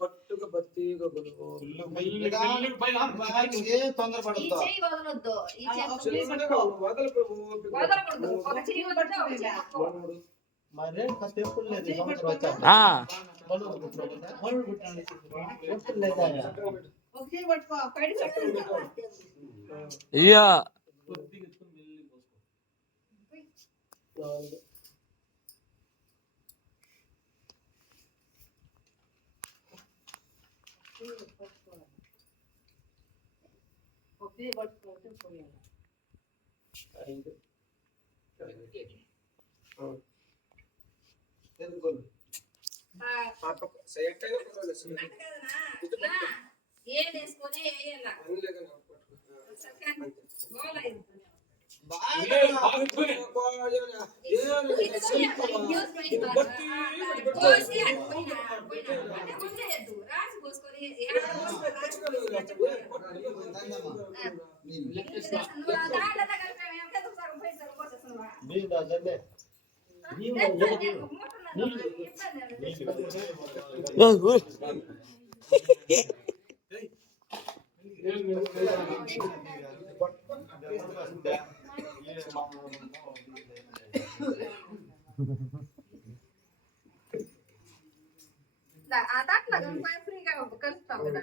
పట్టుగా బత్తిగా తొందరపడద్దు మరి ఎప్పుడు లేదు ఇయ్యా దాంట్లో ఫ్రీగా కలుస్తాం కదా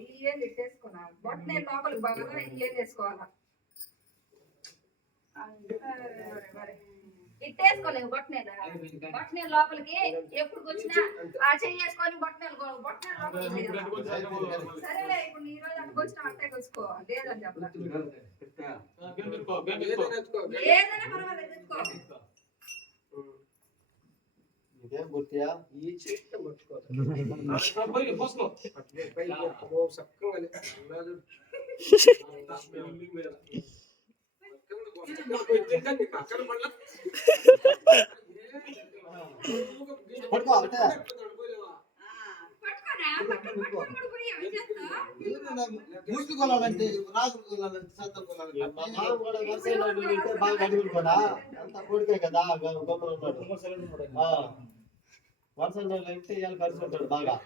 ఇల్లు పెట్టేసుకున్నా బొట్టనే లోపలికి బాగా ఇల్లు వేసుకోవాలా ఇట్టేసుకోలేము బొట్టనే లోపలికి ఎప్పుడు వచ్చినా ఆ చేసుకొని బొట్టనే సరేలే ఇప్పుడు ఈ రోజు అక్కడికి వచ్చినా అట్టే వచ్చుకో లేదని చెప్పాలి ఏదైనా పర్వాలేదు ఎత్తుకో ఇదేం గుర్తియా ఈ చెట్టు ముసుగుకోవాలంటే రాజుకోవాలంటే సత్తలు బాగా అడుగులు అంత కొడుకే కదా గొప్పలు ఉన్నాడు వర్షం అంటే ఇవాళ కలిసి ఉంటాడు బాగా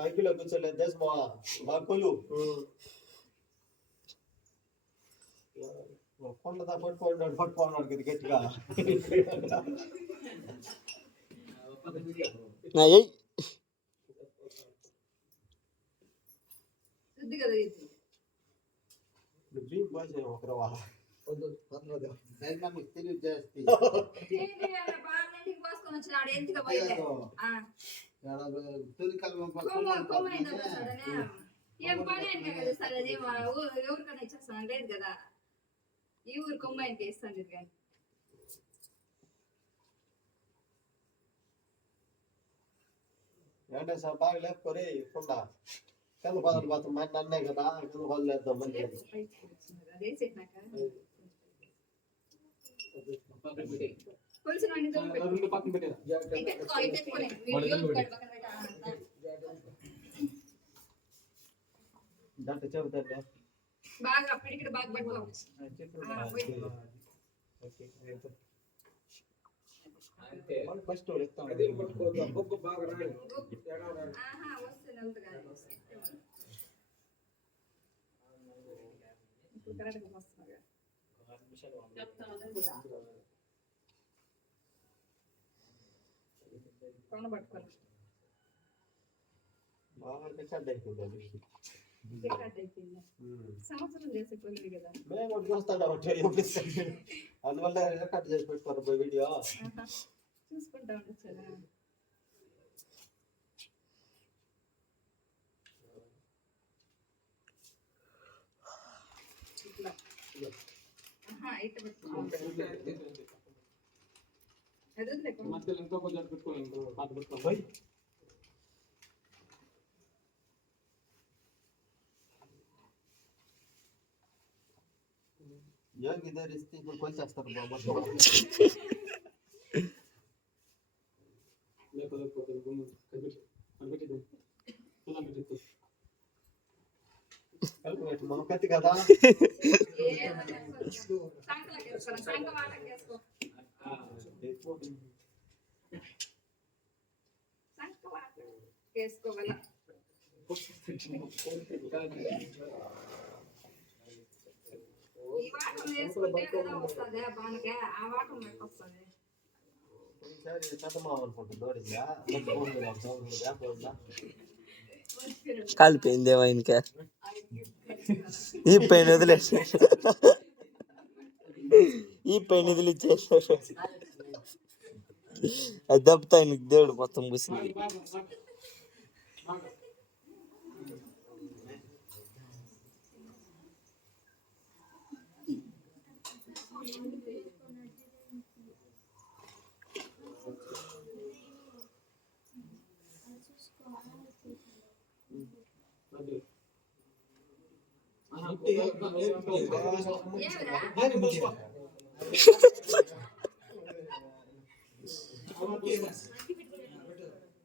ఐపీలో కూర్చోలేదు దేశమా బాగులు కొండదా పట్టుకోన్నాడు కదా గట్టిగా ఒకరవా తెలియజేస్తే ఏం పని అంటే కదా సార్ అది ఎవరికైనా ఇచ్చేస్తాను లేదు కదా ఈ ఊరు కొమ్మాయికి ఇస్తాను కానీ ఏంటే సార్ బాగా లేపుకోరే కుండా కింద పదాలు మాత్రం మంది అన్నాయి కదా కింద పదాలు వేద్దాం మంది దాంట్లో చెబుతారు బాగా పిడికిడి బాగా పట్టుకో ఫస్ట్ సంవత్సరం చేసే కొద్ది కదా మేము చూస్తాను అందువల్ల కట్ చేసి పెట్టుకోరు వీడియో చూసుకుంటా ఉండొచ్చు ఇట్లా మధ్యలో ఇంకో కొంచెం పెట్టుకోవాలి యోగి ధరిస్తే ఇప్పుడు కొలిచేస్తారు బాబా. కలుపు పెట్టు మన కత్తి కదా. సంక వాటకి వేసుకో. సంక వాటకి వేసుకోగల. ఈ వాటం వేసుకుంటే కదా వస్తుంది బాగా. ఆ వాటం వస్తుంది. చదమా అనుకుంటుంది దోడిందా కాలిపోయిందేమో ఇంకా ఈ పైన వదిలేసి ఈ పైన వదిలిచ్చేసారు. అది దెబ్బతో ఆయనకి దేవుడు మొత్తం పూసింది.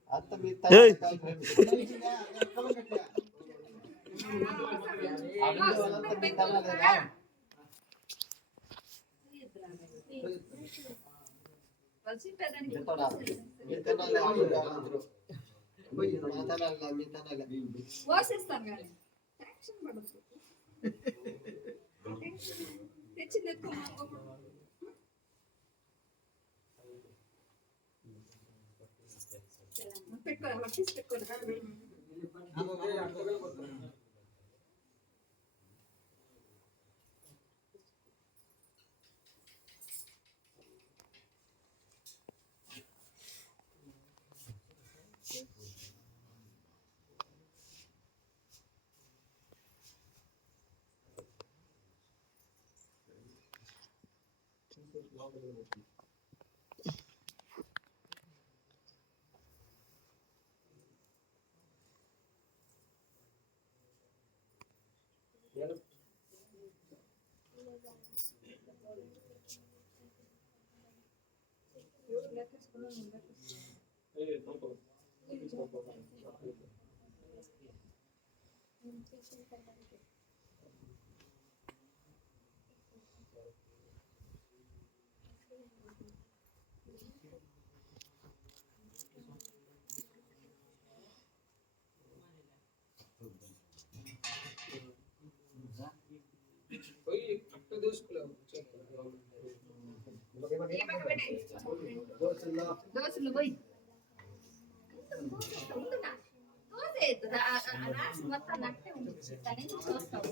అంత మీ పోసేస్తాను కానీ తెచ్చింది పెట్టుకోవాలి తీసి పెట్టుకోవాలి. దోశలు పోయి మొత్తం నట్టే ఉంటుంది. చూస్తావు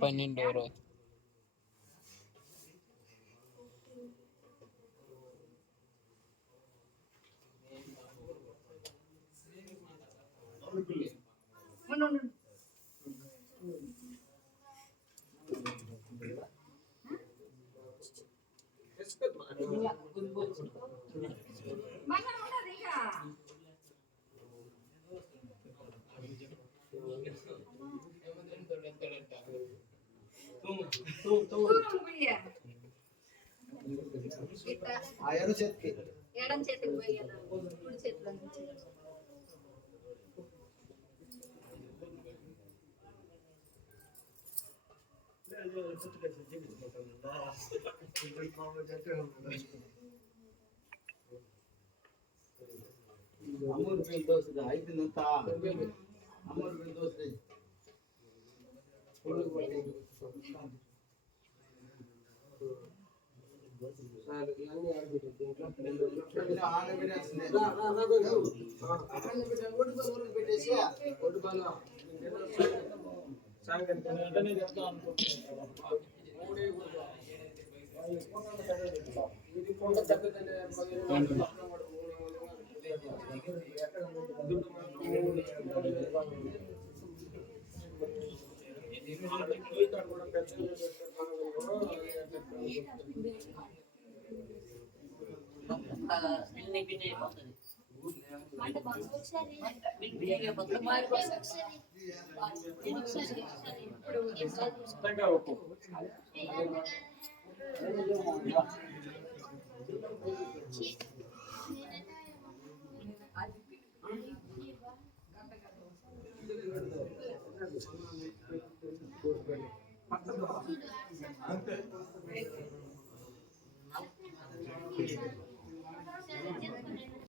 పన్నెండు ఎడం చేతికి పోయాను కుడి చేతిలో నుంచి అమూర్ దోశ అయిపోయిందంతా అమూర్ దోశ పెట్టేసి వెంటనే చెప్తాం అనుకో ఇది కొండ తగ్గదంటే అంతే